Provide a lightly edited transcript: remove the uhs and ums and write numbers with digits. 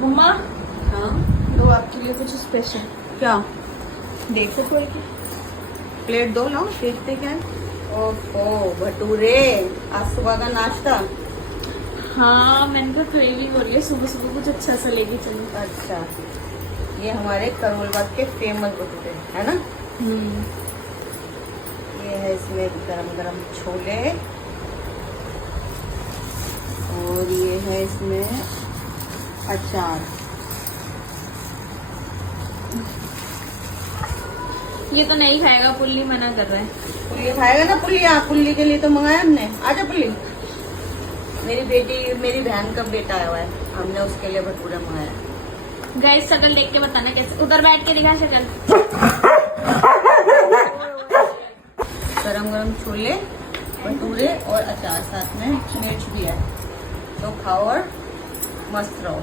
मम्मा हाँ लो आपके लिए कुछ स्पेशल। क्या देखो कोई की। प्लेट दो लाओ देखते क्या है। ओहो भटूरे आज सुबह का नाश्ता। हाँ मैंने तो क्रेविंग हो रही है सुबह सुबह कुछ अच्छा सा लेके चलो। अच्छा ये हमारे करोल बाग के फेमस भटूरे है ना। ये है इसमें गरम गरम छोले और ये है इसमें अचार। ये तो नहीं खाएगा, पुल्ली मना कर रहा है। पुल्ली खाएगा ना पुल्ली। पुल्ली के लिए तो मंगाया हमने। आजा पुल्ली। मेरी बेटी मेरी बहन का बेटा आया हुआ है, हमने उसके लिए भटूरे मंगाया। गाइस शक्ल देख के बताना कैसे। उधर बैठ के दिखा शक्ल। गरम गरम छोले भटूरे और अचार साथ में मिर्च भी है। तो खाओ और मस्त रहो।